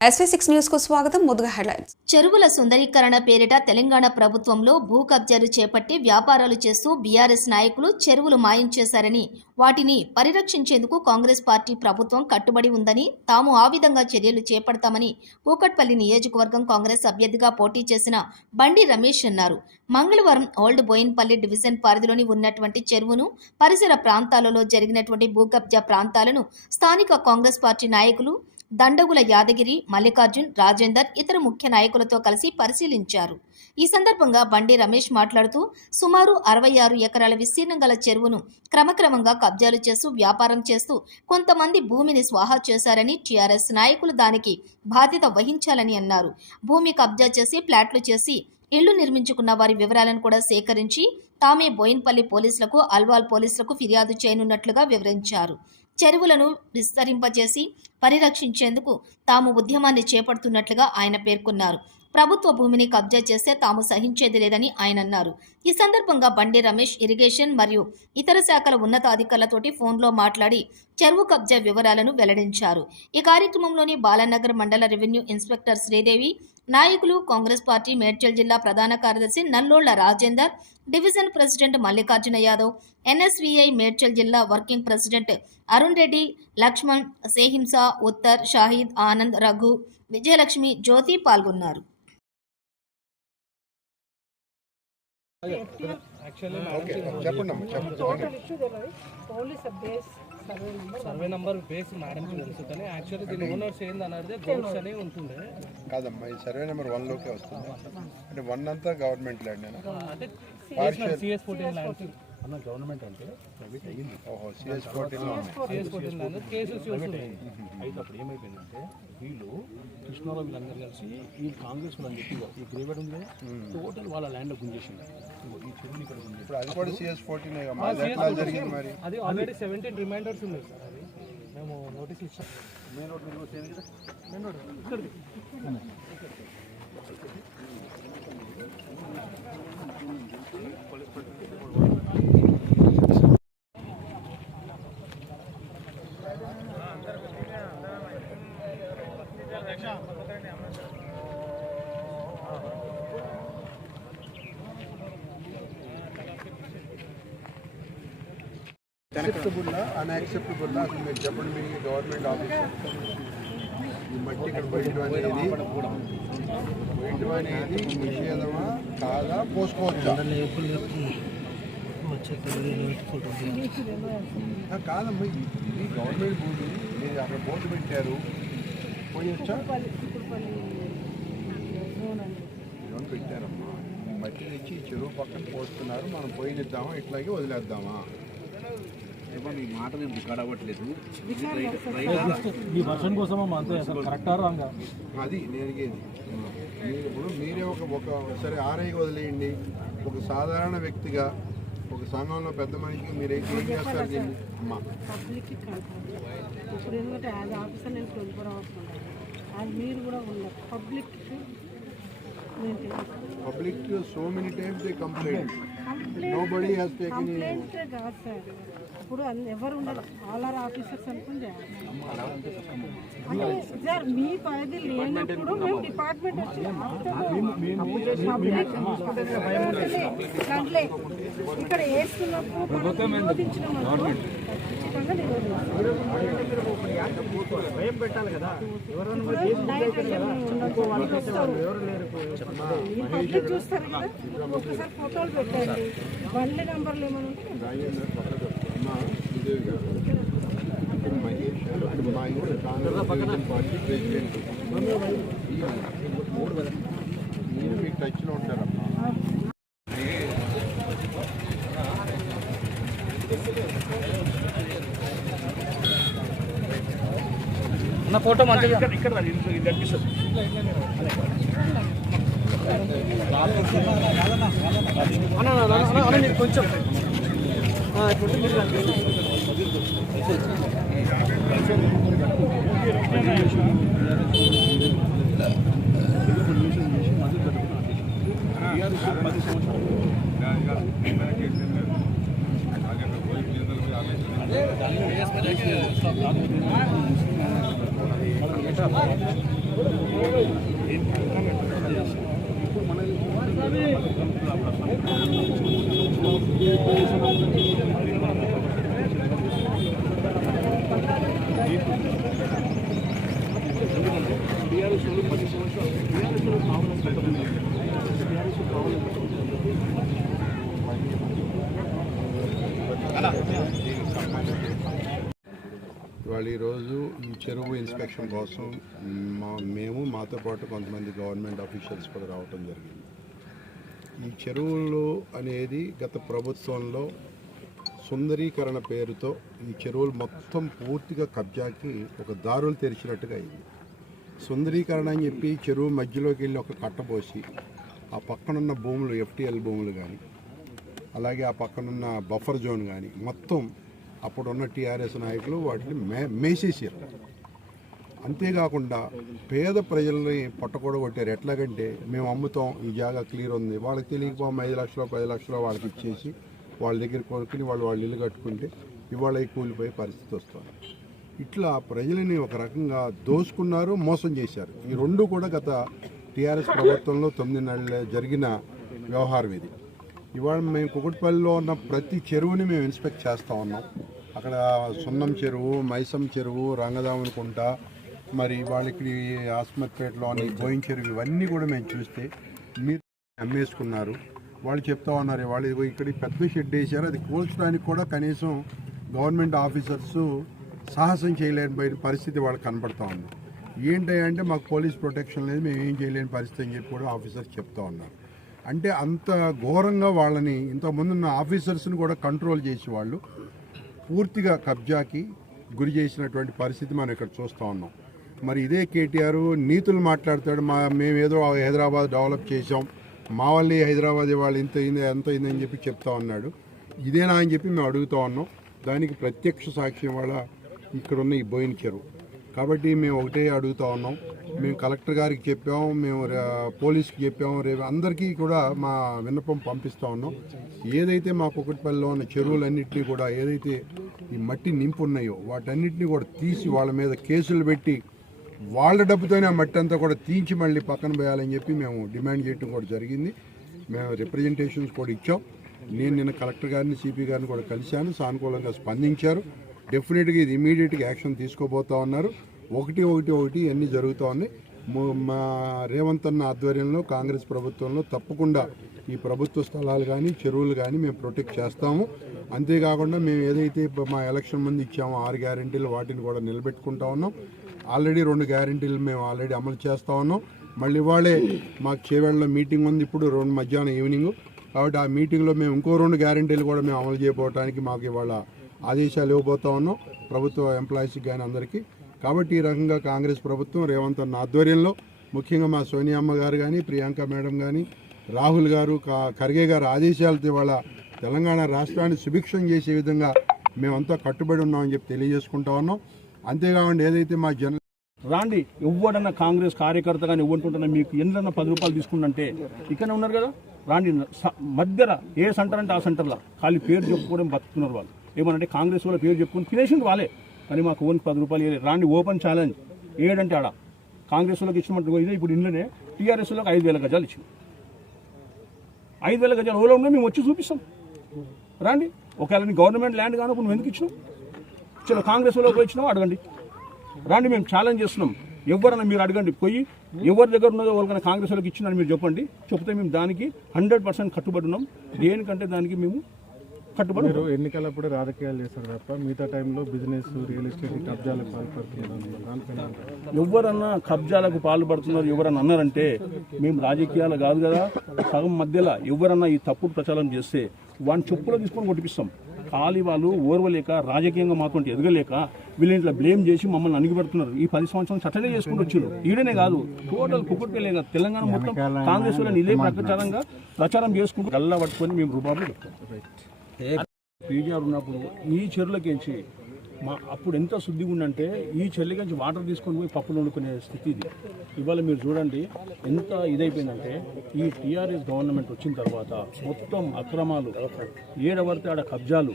SV6 news కు స్వాగతం. ముందుగా హెడ్లైన్స్. చెరువుల సుందరీకరణ పేరిట తెలంగాణ ప్రభుత్వంలో భూ కబ్జాలు చేపట్టి వ్యాపారాలు చేస్తూ బీఆర్ఎస్ నాయకులు చెరువులు మాయం చేశారని, వాటిని పరిరక్షించేందుకు కాంగ్రెస్ పార్టీ ప్రభుత్వం కట్టుబడి ఉందని, తాము ఆ విధంగా చర్యలు చేపడతామని కూకట్పల్లి నియోజకవర్గం కాంగ్రెస్ అభ్యర్థిగా పోటీ చేసిన బండి రమేష్ అన్నారు. మంగళవారం ఓల్డ్ బోయిన్పల్లి డివిజన్ పరిధిలోని ఉన్నటువంటి చెరువును, పరిసర ప్రాంతాలలో జరిగినటువంటి భూ కబ్జా ప్రాంతాలను స్థానిక కాంగ్రెస్ పార్టీ నాయకులు దండగుల యాదగిరి, మల్లికార్జున్, రాజేందర్ ఇతర ముఖ్య నాయకులతో కలిసి పరిశీలించారు. ఈ సందర్భంగా బండి రమేష్ మాట్లాడుతూ, సుమారు 66 ఎకరాల విస్తీర్ణం గల చెరువును క్రమక్రమంగా కబ్జాలు చేస్తూ వ్యాపారం చేస్తూ కొంతమంది భూమిని స్వాహా చేశారని, టీఆర్ఎస్ నాయకులు దానికి బాధ్యత వహించాలని అన్నారు. భూమి కబ్జా చేసి ప్లాట్లు చేసి ఇళ్లు నిర్మించుకున్న వారి వివరాలను కూడా సేకరించి తామే బోయిన్పల్లి పోలీసులకు, అల్వాల్ పోలీసులకు ఫిర్యాదు చేయనున్నట్లుగా వివరించారు. చెరువులను విస్తరింపజేసి పరిరక్షించేందుకు తాము ఉద్యమాన్ని చేపడుతున్నట్లుగా ఆయన పేర్కొన్నారు. ప్రభుత్వ భూమిని కబ్జా చేస్తే తాము సహించేది లేదని ఆయన అన్నారు. ఈ సందర్భంగా బండి రమేష్ ఇరిగేషన్ మరియు ఇతర శాఖల ఉన్నతాధికారులతోటి ఫోన్లో మాట్లాడి చెరువు కబ్జా వివరాలను వెల్లడించారు. ఈ కార్యక్రమంలోని బాలానగర్ మండల రెవెన్యూ ఇన్స్పెక్టర్ శ్రీదేవి, నాయకులు, కాంగ్రెస్ పార్టీ మేడ్చల్ జిల్లా ప్రధాన కార్యదర్శి Nallolla Rajender, division president Mallikarjuna Yadav, NSUI Medchal జిల్లా వర్కింగ్ ప్రెసిడెంట్ అరుణ్ రెడ్డి, లక్ష్మణ్, సేహింసా, ఉత్తర్, షాహిద్, ఆనంద్, రఘు, విజయలక్ష్మి, జ్యోతి పాల్గొన్నారు. సర్వే నంబర్ బేస్ మేడంకి తెలుసు కానీ యాక్చువల్లీ దీని ఓనర్స్ ఏందన్నది గోల్స్ అనే ఉంటుంది కాదమ్మా. ఈ సర్వే నెంబర్ 1 లోకే వస్తుంది. అంటే 1 అంతా గవర్నమెంట్ ల్యాండ్ అంటే CS14 ల్యాండ్ అన్న గవర్నమెంట్ అంటే ప్రైవేట్ అయ్యింది. ఓహో, CS14 ల్యాండ్ కేసెస్ అయితే అప్పుడు ఏమైపోయిందంటే వీళ్ళు కృష్ణారావు వీళ్ళందరూ కలిసి ఈ కాంగ్రెస్ వాళ్ళని చెప్పి ఈ గ్రేవేడ్ ఉంది టోటల్ వాళ్ళ ల్యాండ్లో గుంజేసింది. ఈ చెరువుని ఇక్కడ ఇప్పుడు అది కూడా CS14 జరిగింది. మరి అది ఆల్రెడీ 17 రిమైండర్స్ ఉన్నాయి సార్. అది మేము నోటీస్ ఇచ్చాం. మెయిన్ రోడ్ మీరు వచ్చేది కదా, మెయిన్ రోడ్ ఇక్కడికి యాక్సెప్టబుల్లా అన్యాక్సెప్టబుల్లా అసలు మీరు చెప్పండి. మీ గవర్నమెంట్ ఆఫీసర్ ఈ మట్టి ఇక్కడ బయట అనేది నిషేధమా కాదా, పోసుకోవచ్చా? కాదమ్మా, ఇది గవర్నమెంట్ భూమి. మీరు అక్కడ బోర్డు పెట్టారు, పోయొచ్చా? పెట్టారమ్మా, మట్టి తెచ్చి చెరువు పక్కన పోస్తున్నారు. మనం పోయినిద్దామా, ఇట్లాగే వదిలేద్దామా? మీ మాట నేను రికార్డ్ అవ్వట్లేదు. ఈ వర్షన్ కోసం కరెక్టా రాంగా అది నేను అడిగేది. మీరు ఇప్పుడు మీరే ఒకసారి ఆర్ఐకి వదిలేయండి. ఒక సాధారణ వ్యక్తిగా, ఒక సంఘంలో పెద్ద మనిషికి మీరు ఏం చేస్తారు దీన్ని? అమ్మా, ఇప్పుడు ఎందుకంటే యాజ్ ఆఫీసర్ నేను 24 hours అది మీరు కూడా ఉన్నారు. Public so many times they complaint. Nobody has taken. కాదు సార్, ఇప్పుడు ఎవరు ఉండరు, ఆల్ ఆర్ ఆఫీసర్స్ అనుకుని సార్. మీ పరిధి లేనప్పుడు మేము డిపార్ట్మెంట్ దాంట్లో ఇక్కడ వేస్తున్నప్పుడు భయం పెట్టాలి కదా. చూస్తారు కదా, ఒకసారి ఫోటోలు పెట్టండి, బండి నంబర్లు ఏమైనా ఉంటే పార్టీ ప్రెసిడెంట్ మీరు మీకు టచ్లో ఉంటారమ్మా. నా ఫోటో మంచిగా ఇక్కడ కనిపిస్తుంది. కొంచెం Gracias. ఇప్పుడు మన టీఆర్ఎస్ 10 సంవత్సరాలు టీఆర్ఎస్ కావాలని పెట్టడం టీఆర్ఎస్ కావాలని ఇవాళ ఈరోజు ఈ చెరువు ఇన్స్పెక్షన్ కోసం మేము మాతో పాటు కొంతమంది గవర్నమెంట్ ఆఫీషియల్స్ కూడా రావటం జరిగింది. ఈ చెరువులు అనేది గత ప్రభుత్వంలో సుందరీకరణ పేరుతో ఈ చెరువులు మొత్తం పూర్తిగా కబ్జాకి ఒక దారులు తెరిచినట్టుగా అయింది. సుందరీకరణ అని చెప్పి చెరువు మధ్యలోకి వెళ్ళి ఒక కట్టబోసి ఆ పక్కనున్న భూములు ఎఫ్టీఎల్ భూములు కానీ అలాగే ఆ పక్కనున్న బఫర్ జోన్ కానీ మొత్తం అప్పుడున్న టీఆర్ఎస్ నాయకులు వాటిని మేసేసారు. అంతేకాకుండా పేద ప్రజల్ని పట్టకూడగొట్టారు. ఎట్లాగంటే మేము అమ్ముతాం, ఈ జాగా క్లియర్ ఉంది, వాళ్ళకి తెలియకపోతే 5 లక్షలు 10 లక్షలు వాళ్ళకి ఇచ్చేసి వాళ్ళ దగ్గర కొనుక్కుని వాళ్ళు ఇల్లు కట్టుకుంటే ఇవాళ కూలిపోయే పరిస్థితి వస్తుంది. ఇట్లా ప్రజలని ఒక రకంగా దోసుకున్నారు, మోసం చేశారు. ఈ రెండు కూడా గత టీఆర్ఎస్ ప్రభుత్వంలో 9 నెలలు జరిగిన వ్యవహారం ఇది. ఇవాళ మేము కుకుట్పల్లిలో ఉన్న ప్రతి చెరువుని మేము ఇన్స్పెక్ట్ చేస్తూ ఉన్నాం. అక్కడ సున్నం చెరువు, మైసం చెరువు, రంగదామునికుంట, మరి వాళ్ళకి ఆస్మత్పేటలోని బోయిన్ చెరువు, ఇవన్నీ కూడా మేము చూస్తే మీరు అమ్మేసుకున్నారు. వాళ్ళు చెప్తా ఉన్నారు వాళ్ళు ఇక్కడ పెద్ద షెడ్ వేశారు, అది కూల్చడానికి కూడా కనీసం గవర్నమెంట్ ఆఫీసర్స్ సాహసం చేయలేని పరిస్థితి వాళ్ళకి కనపడతా ఉంది. ఏంటంటే మాకు పోలీస్ ప్రొటెక్షన్ లేదు, మేము ఏం చేయలేని పరిస్థితి అని చెప్పి కూడా ఆఫీసర్స్ చెప్తా ఉన్నారు. అంటే అంత ఘోరంగా వాళ్ళని ఇంతకుముందున్న ఆఫీసర్స్ని కూడా కంట్రోల్ చేసి వాళ్ళు పూర్తిగా కబ్జాకి గురి చేసినటువంటి పరిస్థితి మనం ఇక్కడ చూస్తూ ఉన్నాం. మరి ఇదే కేటీఆర్ నీతులు మాట్లాడతాడు, మేమేదో హైదరాబాద్ డెవలప్ చేసాం, మా వల్లే హైదరాబాద్ వాళ్ళు ఎంత అయిందని చెప్పి చెప్తా ఉన్నాడు. ఇదేనా అని చెప్పి మేము అడుగుతూ ఉన్నాం. దానికి ప్రత్యక్ష సాక్ష్యం వాళ్ళ ఇక్కడున్న ఈ బోయిన చెరువు. కాబట్టి మేము ఒకటే అడుగుతూ ఉన్నాం, మేము కలెక్టర్ గారికి చెప్పాము, మేము పోలీస్కి చెప్పాము, రేపు అందరికీ కూడా మా విన్నపం పంపిస్తూ ఉన్నాం. ఏదైతే మా కుకుట్పల్లిలో ఉన్న చెరువులన్నింటినీ కూడా ఏదైతే ఈ మట్టి నింపు ఉన్నాయో వాటన్నిటిని కూడా తీసి వాళ్ళ మీద కేసులు పెట్టి వాళ్ళ డబ్బుతోనే ఆ మట్టి అంతా కూడా తీయించి మళ్ళీ పక్కన పోయాలని చెప్పి మేము డిమాండ్ చేయడం కూడా జరిగింది. మేము రిప్రజెంటేషన్స్ కూడా ఇచ్చాం. నేను నిన్న కలెక్టర్ గారిని, సిపి గారిని కూడా కలిశాను, సానుకూలంగా స్పందించారు. డెఫినెట్గా ఇది ఇమీడియట్గా యాక్షన్ తీసుకోబోతా ఉన్నారు. ఒకటి అన్నీ జరుగుతూ ఉన్నాయి. మా రేవంత్ అన్న ఆధ్వర్యంలో కాంగ్రెస్ ప్రభుత్వంలో తప్పకుండా ఈ ప్రభుత్వ స్థలాలు కానీ చెరువులు కానీ మేము ప్రొటెక్ట్ చేస్తాము. అంతేకాకుండా మేము ఏదైతే మా ఎలక్షన్ ముందు ఇచ్చామో 6 గ్యారెంటీలు వాటిని కూడా నిలబెట్టుకుంటా ఉన్నాం. ఆల్రెడీ 2 గ్యారెంటీలు మేము ఆల్రెడీ అమలు చేస్తూ ఉన్నాం. మళ్ళీ ఇవాళే మాకు చేవేళ్ళలో మీటింగ్ ఉంది, ఇప్పుడు 2 మధ్యాహ్నం ఈవినింగ్. కాబట్టి ఆ మీటింగ్లో మేము ఇంకో 2 గ్యారెంటీలు కూడా మేము అమలు చేయబోవడానికి మాకు ఇవాళ ఆదేశాలు ఇవ్వబోతా ఉన్నాం ప్రభుత్వ ఎంప్లాయీస్కి కానీ అందరికీ. కాబట్టి ఈ రకంగా కాంగ్రెస్ ప్రభుత్వం రేవంత్ అన్న ఆధ్వర్యంలో ముఖ్యంగా మా సోనియామ్మ గారు కానీ, ప్రియాంక మేడం కానీ, రాహుల్ గారు, ఖర్గే గారు ఆదేశాలతో ఇవాళ తెలంగాణ రాష్ట్రాన్ని సుభిక్షం చేసే విధంగా మేమంతా కట్టుబడి ఉన్నామని చెప్పి తెలియజేసుకుంటా ఉన్నాం. అంతేకాకుండా ఏదైతే మా రాండి ఎవడన్నా కాంగ్రెస్ కార్యకర్త కానీ ఇవ్వంటుంటున్నా మీకు ఎన్నన్నా 10 రూపాయలు తీసుకుంటే ఇక్కడనే ఉన్నారు కదా, రాండి మధ్యలో ఏ సెంటర్ అంటే ఆ సెంటర్లో ఖాళీ పేరు చెప్పుకోవడం బతుకుతున్నారు వాళ్ళు. ఏమనంటే కాంగ్రెస్ వాళ్ళ పేరు చెప్పుకొని తినేసింది వాళ్ళే, కానీ మాకు ఓన్ 10 రూపాయలు రాండి. ఓపెన్ ఛాలెంజ్ ఏడంటే ఆడ కాంగ్రెస్ వాళ్ళకి ఇచ్చినట్టు ఇదే ఇప్పుడు ఇంట్లోనే టీఆర్ఎస్ వాళ్ళకి 5,000 గజాలు ఇచ్చింది. 5,000 గజాలు ఓలో ఉన్నాయి, మేము వచ్చి చూపిస్తాం రాండి. ఒకవేళ నీ గవర్నమెంట్ ల్యాండ్ కానప్పుడు నువ్వు ఎందుకు ఇచ్చినావు? చలో కాంగ్రెస్ వాళ్ళకి ఇచ్చినావు అడగండి రాండి. మేము ఛాలెంజ్ చేస్తున్నాం, ఎవరన్నా మీరు అడగండి పోయి ఎవరి దగ్గర ఉన్నదో వాళ్ళకన్నా కాంగ్రెస్ వాళ్ళకి ఇచ్చిందని మీరు చెప్పండి. చెప్తే మేము దానికి 100% కట్టుబడి ఉన్నాం. దేనికంటే దానికి మేము కట్టుబడి. మీరు ఎన్నికలప్పుడు రాజకీయాలు చేస్తారు తప్ప మిగతా టైంలో బిజినెస్, రియల్ ఎస్టేట్ కబ్జాలకు పాల్పడుతున్నారు. ఎవరన్నా కబ్జాలకు పాల్పడుతున్నారు ఎవరన్నా అన్నారంటే మేము రాజకీయాలు కాదు కదా, సగం మధ్యలో ఎవరన్నా ఈ తప్పుడు ప్రచారం చేస్తే వాడిని చెప్పులో తీసుకొని కొట్టిపిస్తాం. ఖాళీ వాళ్ళు ఓర్వలేక రాజకీయంగా మాతో ఎదగలేక వీళ్ళ ఇంట్లో బ్లేమ్ చేసి మమ్మల్ని అణిగిపెడుతున్నారు. ఈ 10 సంవత్సరాలు చట్టనే చేసుకుంటూ వచ్చారు. ఈడనే కాదు టోటల్ కుక్కట్పల్లి కాదు తెలంగాణ మొత్తం కాంగ్రెస్ వాళ్ళని ఇదే ప్రచారం చేసుకుంటూ గల్లా పట్టుకొని మేము రూపాయలు చెప్తాం. పీజీఆర్ ఉన్నప్పుడు ఈ చెరువులకించి అప్పుడు ఎంత శుద్ధిగా ఉందంటే ఈ చెల్లికించి వాటర్ తీసుకొని పోయి పప్పులు వండుకునే స్థితి ఇది. ఇవాళ మీరు చూడండి ఎంత ఇదైపోయిందంటే ఈ టీఆర్ఎస్ గవర్నమెంట్ వచ్చిన తర్వాత మొత్తం అక్రమాలు ఏడవడితే ఆడ కబ్జాలు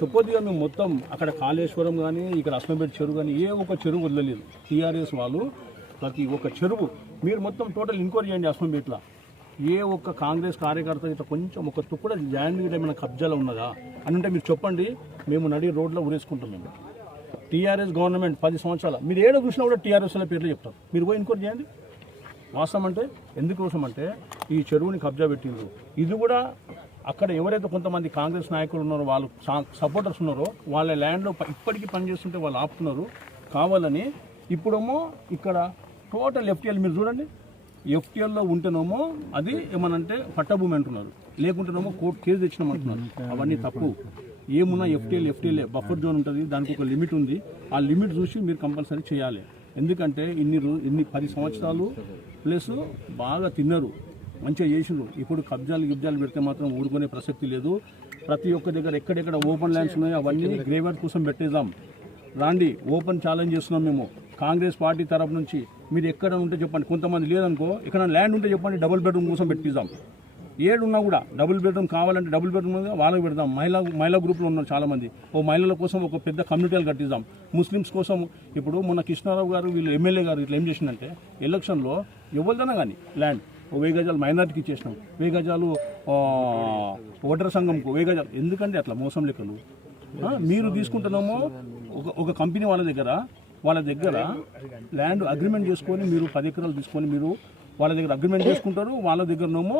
చెప్పొద్దుగా. మేము మొత్తం అక్కడ కాళేశ్వరం కానీ ఇక్కడ అస్మంపేట చెరువు కానీ ఏ ఒక్క చెరువు వదలలేదు. టీఆర్ఎస్ వాళ్ళు ప్రతి ఒక్క చెరువు మీరు మొత్తం టోటల్ ఎంక్వైరీ చేయండి అసంపేట్ల. ఏ ఒక్క కాంగ్రెస్ కార్యకర్త ఇట్లా కొంచెం ఒక తుక్కుడ ల్యాండ్ ఏమైనా కబ్జాలో ఉన్నదా అని ఉంటే మీరు చెప్పండి, మేము నడి రోడ్లో ఉరేసుకుంటాం. మేము టీఆర్ఎస్ గవర్నమెంట్ 10 సంవత్సరాల మీరు ఏడో చూసినా కూడా టీఆర్ఎస్ల పేర్లు చెప్తారు. మీరు పోయి ఎంక్వైరీ చేయండి. వాస్తవం అంటే ఎందుకోసం అంటే ఈ చెరువుని కబ్జా పెట్టిండ్రు. ఇది కూడా అక్కడ ఎవరైతే కొంతమంది కాంగ్రెస్ నాయకులు ఉన్నారో, వాళ్ళు సపోర్టర్స్ ఉన్నారో, వాళ్ళ ల్యాండ్లో ఇప్పటికీ పనిచేస్తుంటే వాళ్ళు ఆపుతున్నారు కావాలని. ఇప్పుడేమో ఇక్కడ టోటల్ ఎఫ్టీఎల్ మీరు చూడండి, ఎఫ్టీఎల్లో ఉంటేనేమో అది ఏమనంటే పట్టభూమి అంటున్నారు, లేకుంటేనేమో కోర్టు కేసు తెచ్చినామంటున్నారు. అవన్నీ తప్పు. ఏమున్నా ఎఫ్టీఎల్ బఫర్ జోన్ ఉంటుంది, దానికి ఒక లిమిట్ ఉంది. ఆ లిమిట్ చూసి మీరు కంపల్సరీ చేయాలి. ఎందుకంటే ఇన్ని 10 సంవత్సరాలు ప్లస్ బాగా తిన్నారు, మంచిగా చేసిండ్రు. ఇప్పుడు గిబ్జాలు పెడితే మాత్రం ఊరుకునే ప్రసక్తి లేదు. ప్రతి ఒక్క దగ్గర ఎక్కడెక్కడ ఓపెన్ ల్యాండ్స్ ఉన్నాయో అవన్నీ గ్రేవ్యార్డ్ కోసం పెట్టేద్దాం. రాండి, ఓపెన్ ఛాలెంజ్ చేస్తున్నాం మేము కాంగ్రెస్ పార్టీ తరఫు నుంచి. మీరు ఎక్కడ ఉంటే చెప్పండి, కొంతమంది లేదనుకో ఎక్కడ ల్యాండ్ ఉంటే చెప్పండి, డబుల్ బెడ్రూమ్ కోసం పెట్టిద్దాం. ఏడున్నా కూడా డబుల్ బెడ్రూమ్ కావాలంటే డబుల్ బెడ్రూమ్ వాళ్ళకి పెడదాం. మహిళా గ్రూప్లో ఉన్నారు చాలామంది, మహిళల కోసం ఒక పెద్ద కమ్యూనిటీలు కట్టిద్దాం. ముస్లిమ్స్ కోసం ఇప్పుడు మొన్న కృష్ణారావు గారు వీళ్ళు ఎమ్మెల్యే గారు ఇట్లా ఏం చేసిందంటే ఎలక్షన్లో ఎవరిదైనా కానీ ల్యాండ్ 1000 గజాలు మైనార్టీకి ఇచ్చేసినాం, 1000 గజాలు ఓటర్ సంఘంకు, 1000 గజాలు. ఎందుకంటే అట్లా మోసం లెక్కలు మీరు తీసుకుంటున్నామో ఒక కంపెనీ వాళ్ళ దగ్గర ల్యాండ్ అగ్రిమెంట్ చేసుకొని మీరు 10 ఎకరాలు తీసుకొని మీరు వాళ్ళ దగ్గర అగ్రిమెంట్ చేసుకుంటారు, వాళ్ళ దగ్గరనేమో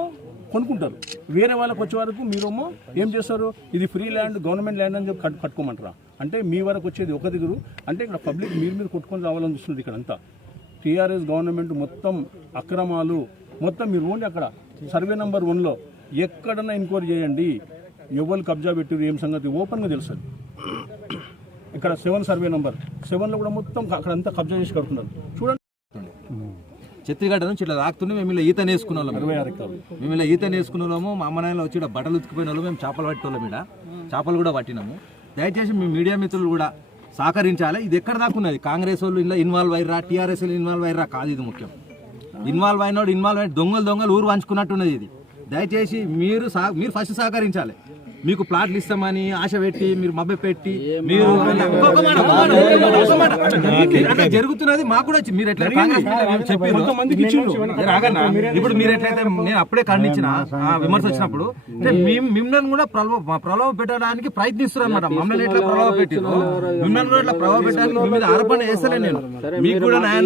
కొనుక్కుంటారు. వేరే వాళ్ళకి వచ్చే వరకు మీరేమో ఏం చేస్తారు, ఇది ఫ్రీ ల్యాండ్ గవర్నమెంట్ ల్యాండ్ అని చెప్పి కట్టుకోమంటారా? అంటే మీ వరకు వచ్చేది ఒక దగ్గర. అంటే ఇక్కడ పబ్లిక్ మీరు కొట్టుకొని రావాలని చూస్తుంది. ఇక్కడ అంతా టీఆర్ఎస్ గవర్నమెంట్ మొత్తం అక్రమాలు మొత్తం మీరు ఓన్లీ అక్కడ సర్వే నెంబర్ 1లో ఎక్కడన్నా ఎంక్వైరీ చేయండి, ఎవరు కబ్జా పెట్టారు ఏం సంగతి ఓపెన్గా తెలుస్తుంది. ఇక్కడ 7 సర్వే నెంబర్ 7లో కూడా మొత్తం అక్కడంతా కబ్జా చేసి కడుతున్నారు. చూడండి, చెత్తిగడ్డ నుంచి ఇట్లా రాకుతుండే మేము ఇలా ఈత నేసుకున్న వాళ్ళం. 26 ఎకరాలు మేము ఇలా ఈత నేసుకున్న వాళ్ళము. మా అమ్మ నాయనలు వచ్చి బట్టలు ఉతికిపోయిన వాళ్ళు, మేము చేపలు పట్టేవాళ్ళం. ఇక్కడ చేపలు కూడా పట్టినాము. దయచేసి మీ మీడియా మిత్రులు కూడా సహకరించాలి. ఇది ఎక్కడ దాకా ఉన్నది, కాంగ్రెస్ వాళ్ళు ఇలా ఇన్వాల్వ్ అయ్యారా, టీఆర్ఎస్ వాళ్ళు ఇన్వాల్వ్ అయ్యారా కాదు. ఇది ముఖ్యం. ఇన్వాల్వ్ అయిన దొంగలు ఊరు పంచుకున్నట్టున్నది ఇది. దయచేసి మీరు ఫస్ట్ సహకరించాలి. మీకు ప్లాట్లు ఇస్తామని ఆశ పెట్టి మీరు మభ్య పెట్టి మీరు అట్లా జరుగుతున్నది. మాకు కూడా మీరు ఎట్లా ఇప్పుడు మీరు ఎట్లయితే నేను అప్పుడే ఖండించిన విమర్శ వచ్చినప్పుడు మిమ్మల్ని కూడా ప్రలోభ పెట్టడానికి ప్రయత్నిస్తున్నారు అనమాట. మమ్మల్ని ఎట్లా ప్రలోభ పెట్టారు, మిమ్మల్ని కూడా ఎట్లా ప్రలోభ పెట్టడానికి మీ మీద ఆరోపణ చేస్తలే నేను. మీకు కూడా న్యాయం